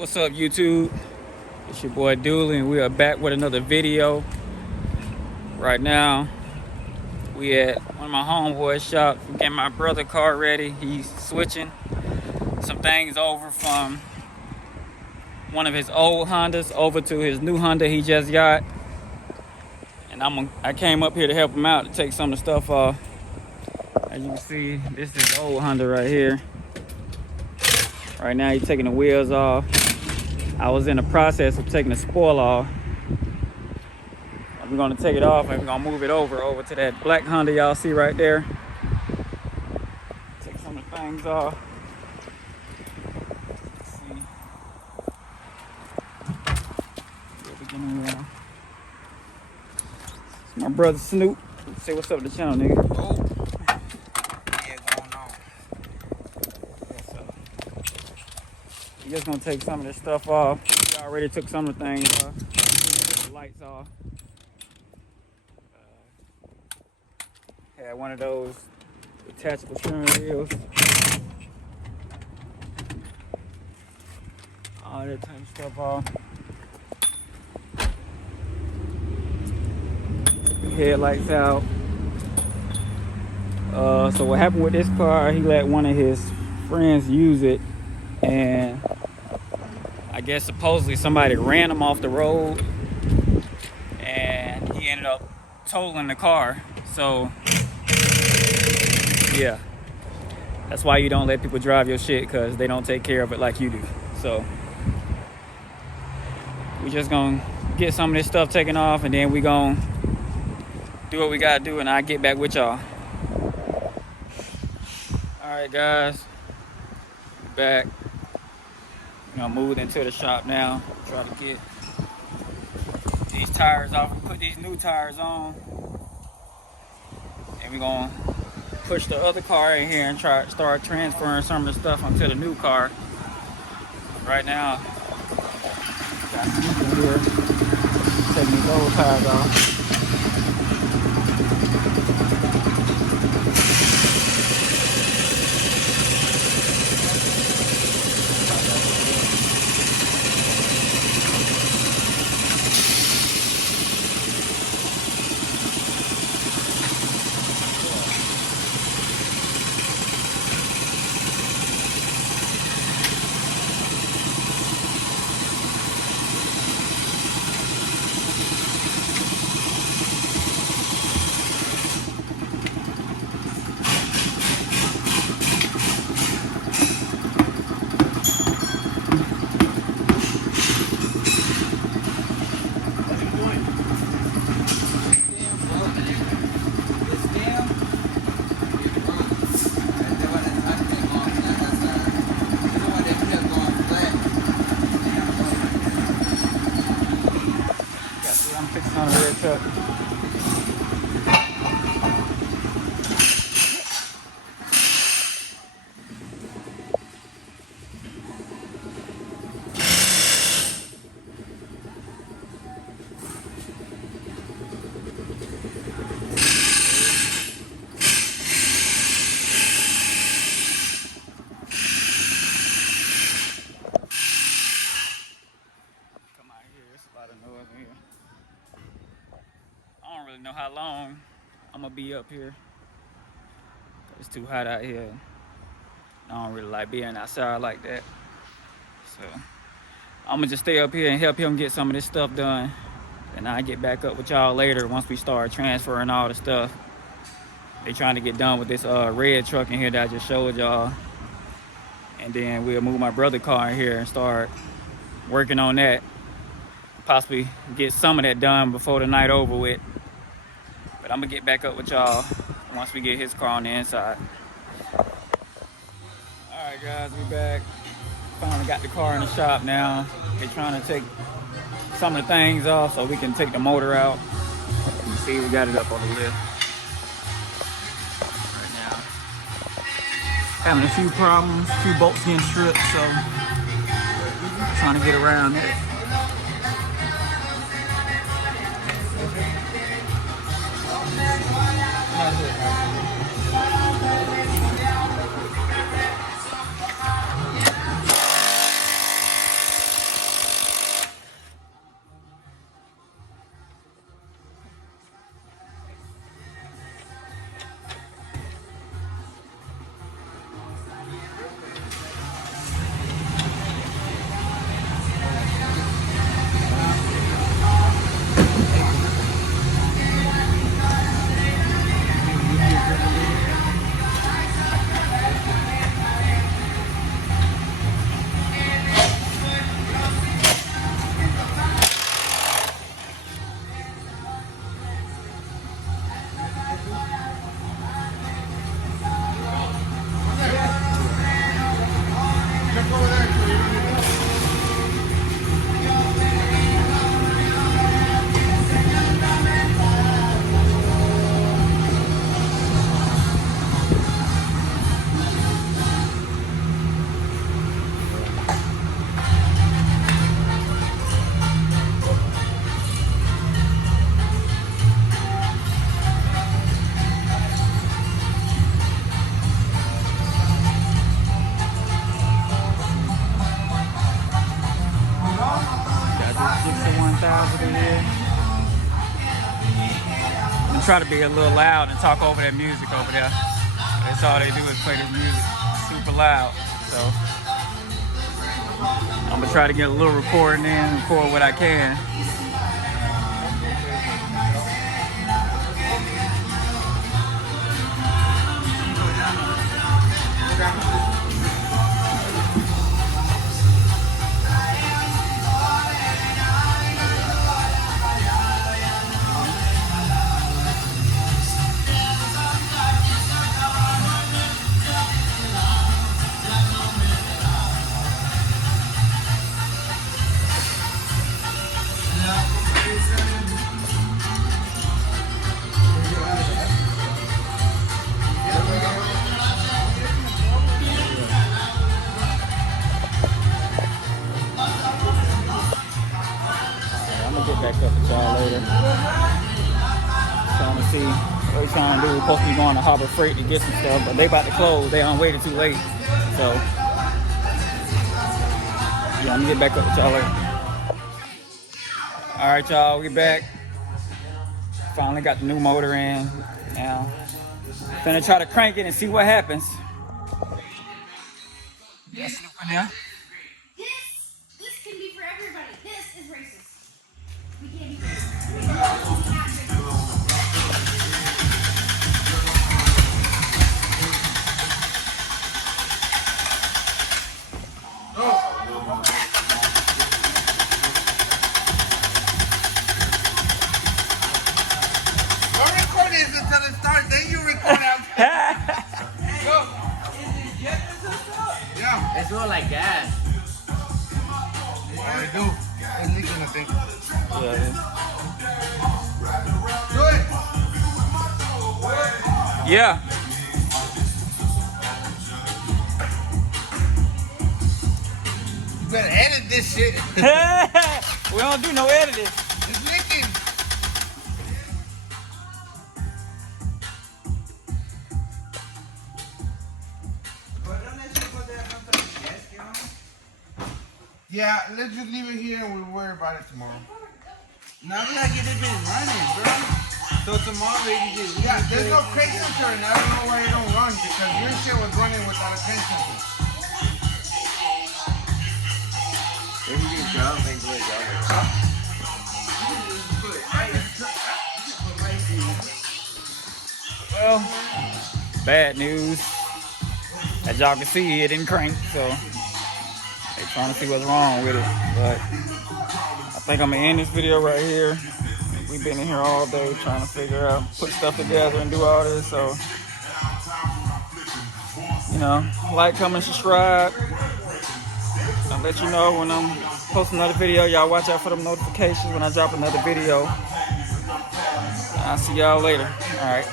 What's up, YouTube? It's your boy Dooley, and we are back with another video. Right now, we at one of my homeboys' shop. I'm getting my brother car ready. He's switching some things over from one of his old Hondas over to his new Honda he just got. And I came up here to help him out to take some of the stuff off. As you can see, this is the old Honda right here. Right now, he's taking the wheels off. I was in the process of taking the spoiler off. We're gonna take it off and we're gonna move it over to that black Honda y'all see right there. Take some of the things off. Let's see. It's my brother Snoop. Say what's up to the channel, nigga. Oh. Yeah, going on. We're just gonna take some of this stuff off. We already took some of the things off. Take the lights off. Had one of those detachable steering wheels. All that type of stuff off. Headlights out. So what happened with this car, he let one of his friends use it, and I guess supposedly somebody ran him off the road, and he ended up totaling the car. So yeah, that's why you don't let people drive your shit, because they don't take care of it like you do. So we just gonna get some of this stuff taken off, and then we gonna do what we gotta do, and I'll get back with y'all. Alright guys, back. We're gonna move into the shop now. Try to get these tires off. We put these new tires on, and we're gonna push the other car in here and try to start transferring some of the stuff onto the new car. Right now, got Snoop in here taking these old tires off. I'm fixing on a red truck. Come out here, it's a lot of noise in here. I don't really know how long I'm gonna be up here. It's too hot out here. I don't really like being outside like that. So I'm gonna just stay up here and help him get some of this stuff done. And I'll get back up with y'all later once we start transferring all the stuff. They trying to get done with this red truck in here that I just showed y'all. And then we'll move my brother's car in here and start working on that. Possibly get some of that done before the night over with. But I'm gonna get back up with y'all once we get his car on the inside. Alright guys, we back. Finally got the car in the shop now. They're trying to take some of the things off so we can take the motor out. You see we got it up on the lift right now. Having a few problems, a few bolts getting stripped, so trying to get around it. try to be a little loud and talk over that music over there. That's all they do is play this music super loud. So I'm gonna try to get a little recording in, record what I can. I'm gonna get back up with y'all later. Trying to see what they're trying to do. We're supposed to be going to Harbor Freight to get some stuff, but they about to close. They waited too late. So yeah, I'm gonna get back up with y'all later. All right, y'all, we back. Finally got the new motor in. Now, gonna try to crank it and see what happens. Yes, yeah. This can be for everybody. This is racist. We can't be racist. Don't record this until it starts, then you record after. Go. Yeah. It smells like gas. Yeah, they do. It's leaking, I think. Yeah. Do it. Yeah. You better edit this shit. We don't do no editing. It's leaking. Yeah, let's just leave it here and we'll worry about it tomorrow. Now we gotta get this bitch running, bro. So tomorrow we can just Yeah, there's no crate sensor and I don't know why it don't run because your shit was running without a crate sensor. Maybe you can jump and do it. Well, bad news. As y'all can see, it didn't crank, so they trying to see what's wrong with it. But I think I'm gonna end this video right here. We've been in here all day trying to figure out, put stuff together and do all this. So, you know, like, comment, subscribe. I'll let you know when I'm posting another video. Y'all watch out for them notifications when I drop another video. I'll see y'all later. All right.